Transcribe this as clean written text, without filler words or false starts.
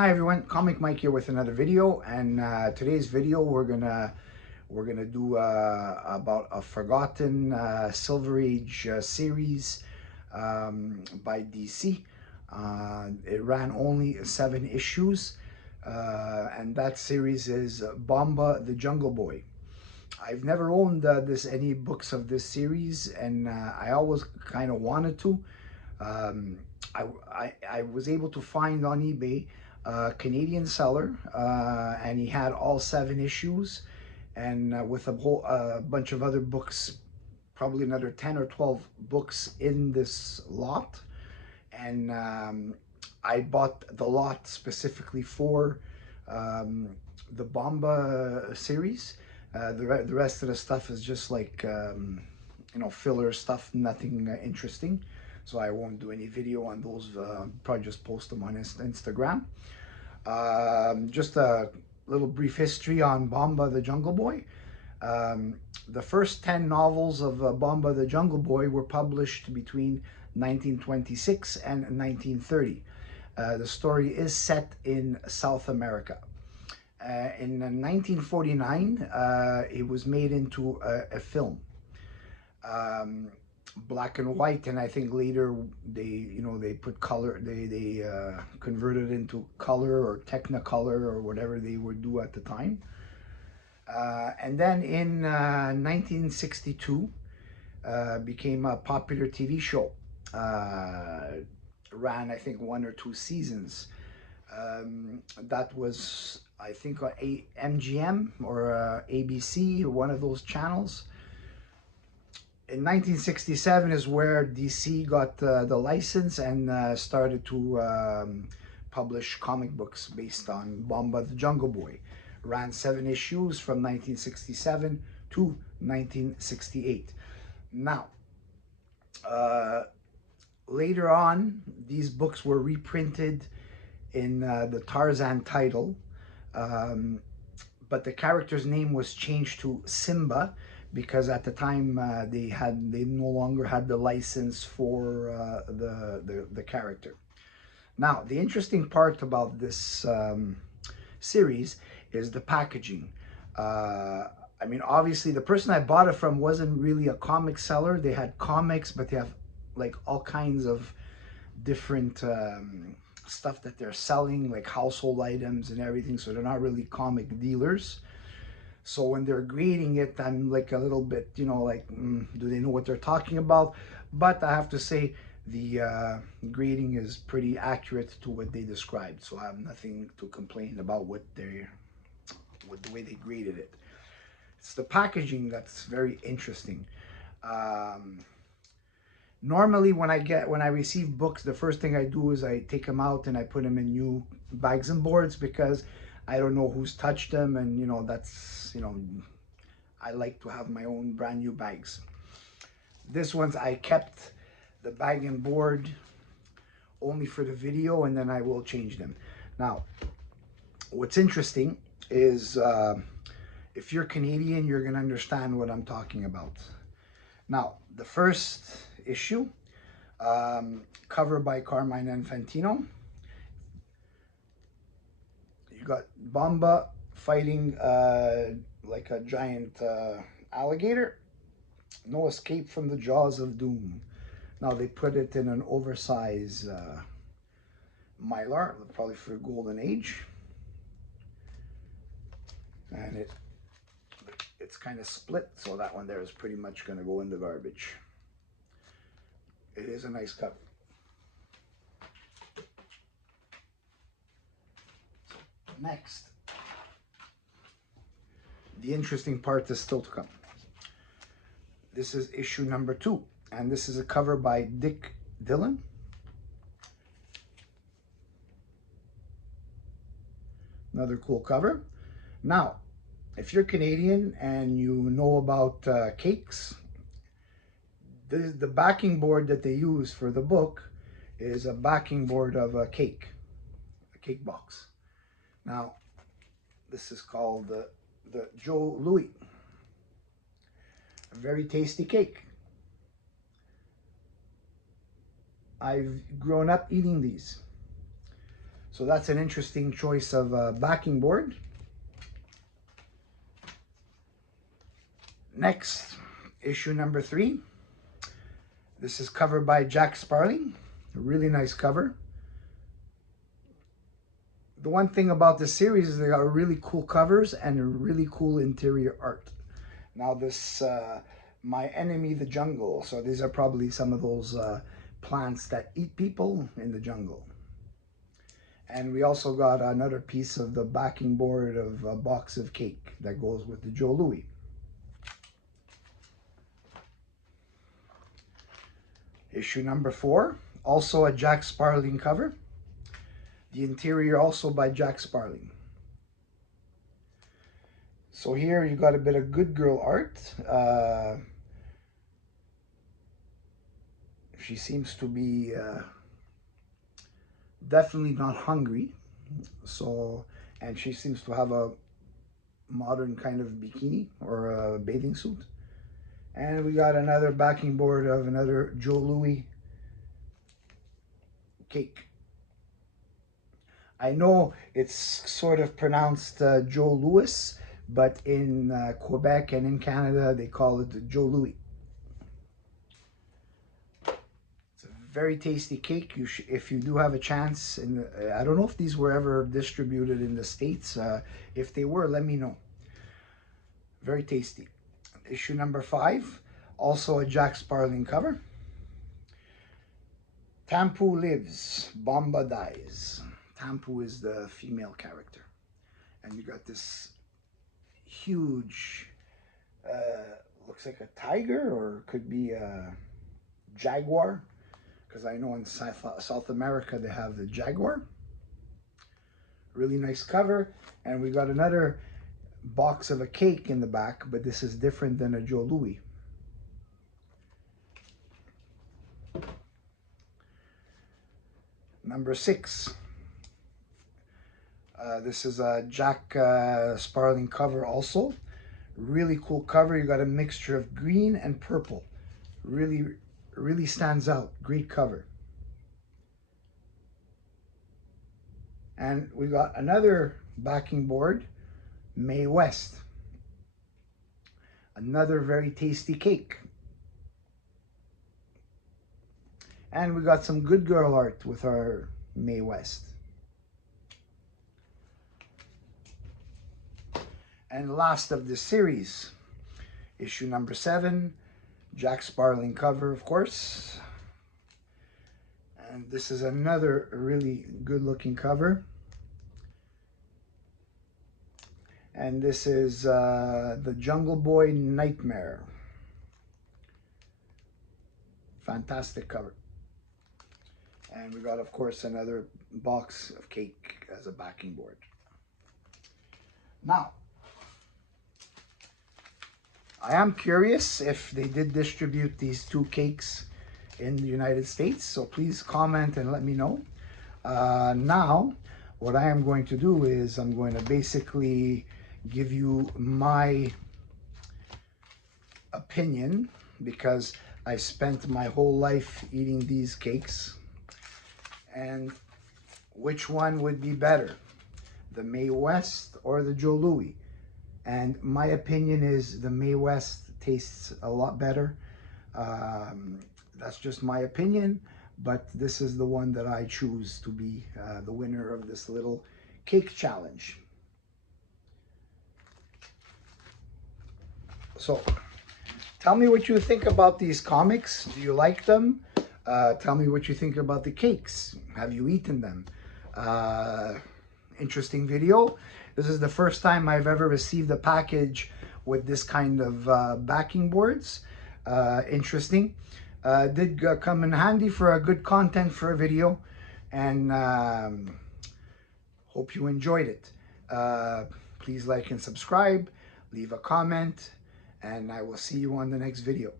Hi everyone, Comic Mike here with another video, and today's video we're gonna do about a forgotten Silver Age series by DC. It ran only 7 issues, and that series is Bomba the Jungle Boy. I've never owned any books of this series, and I always kind of wanted to. Um, I was able to find on eBay a Canadian seller, and he had all 7 issues, and with a whole bunch of other books, probably another 10 or 12 books in this lot. And I bought the lot specifically for um, the Bomba series. The rest of the stuff is just like filler stuff, nothing interesting. So I won't do any video on those. Probably just post them on Instagram. Just a little brief history on Bomba the Jungle Boy. The first 10 novels of Bomba the Jungle Boy were published between 1926 and 1930. The story is set in South America. In 1949, it was made into a film, um, black and white, and I think later they put color. They converted into color or Technicolor or whatever they would do at the time. And then in 1962, became a popular TV show. Ran, I think, 1 or 2 seasons. That was, I think, MGM or ABC, or one of those channels. In 1967 is where DC got the license and started to publish comic books based on Bomba the Jungle Boy. Ran 7 issues from 1967 to 1968. Now, uh, later on, these books were reprinted in the Tarzan title, um, but the character's name was changed to Simba because at the time they no longer had the license for the character. Now, the interesting part about this series is the packaging. I mean, obviously, the person I bought it from wasn't really a comic seller. They had comics, but they have like all kinds of different stuff that they're selling, like household items and everything. So they're not really comic dealers. So when they're grading it, I'm like a little bit, like, do they know what they're talking about? But I have to say, the grading is pretty accurate to what they described. So I have nothing to complain about with the way they graded it. It's the packaging that's very interesting. Um, Normally, when I receive books, the first thing I do is I take them out and I put them in new bags and boards because I don't know who's touched them, and that's I like to have my own brand new bags. This one's I kept the bag and board only for the video, and then I will change them. Now, what's interesting is if you're Canadian, you're gonna understand what I'm talking about. Now, the first issue, cover by Carmine Infantino. You got Bomba fighting like a giant alligator. No escape from the jaws of doom. Now they put it in an oversized mylar, probably for Golden Age, and it's kind of split, so that one there is pretty much going to go in the garbage. It is a nice cover. Next, the interesting part is still to come. This is issue number 2, and this is a cover by Dick Dillon. Another cool cover. Now, if you're Canadian and you know about cakes, the backing board that they use for the book is a backing board of a cake box. Now, this is called the Joe Louis. A very tasty cake. I've grown up eating these. So that's an interesting choice of backing board. Next, issue number 3. This is covered by Jack Sparling. A really nice cover. The one thing about this series is they got really cool covers and really cool interior art. Now this, My Enemy the Jungle. So these are probably some of those plants that eat people in the jungle. And we also got another piece of the backing board of a box of cake that goes with the Joe Louis. Issue number 4, also a Jack Sparling cover. The interior also by Jack Sparling. So here you got a bit of good girl art. She seems to be definitely not hungry. So, and she seems to have a modern kind of bikini or a bathing suit. And we got another backing board of another Joe Louis cake. I know it's sort of pronounced Joe Louis, but in Quebec and in Canada, they call it Joe Louis. It's a very tasty cake. If you do have a chance, I don't know if these were ever distributed in the States. If they were, let me know. Very tasty. Issue number 5, also a Jack Sparling cover. Tampu lives, Bomba dies. Tampu is the female character. And you got this huge, looks like a tiger or could be a jaguar. Because I know in South America they have the jaguar. Really nice cover. And we got another box of a cake in the back, but this is different than a Joe Louis. Number 6. This is a Jack Sparling cover also. Really cool cover. You got a mixture of green and purple. Really stands out. Great cover. And we got another backing board, Mae West. Another very tasty cake. And we got some good girl art with our Mae West. And last of this series, issue number 7, Jack Sparling cover, of course. And this is another really good looking cover. And this is the Jungle Boy Nightmare. Fantastic cover. And we got, of course, another box of cake as a backing board. Now, I am curious if they did distribute these 2 cakes in the United States, so please comment and let me know. Now, what I am going to do is I'm going to basically give you my opinion, because I spent my whole life eating these cakes, and which one would be better, the Mae West or the Joe Louis? And my opinion is the Mae West tastes a lot better. That's just my opinion, but this is the one that I choose to be the winner of this little cake challenge. So, tell me what you think about these comics. Do you like them? Tell me what you think about the cakes. Have you eaten them? Interesting video. This is the first time I've ever received a package with this kind of backing boards. Interesting. Did come in handy for a good content for a video, and hope you enjoyed it. Please like and subscribe, leave a comment, and I will see you on the next video.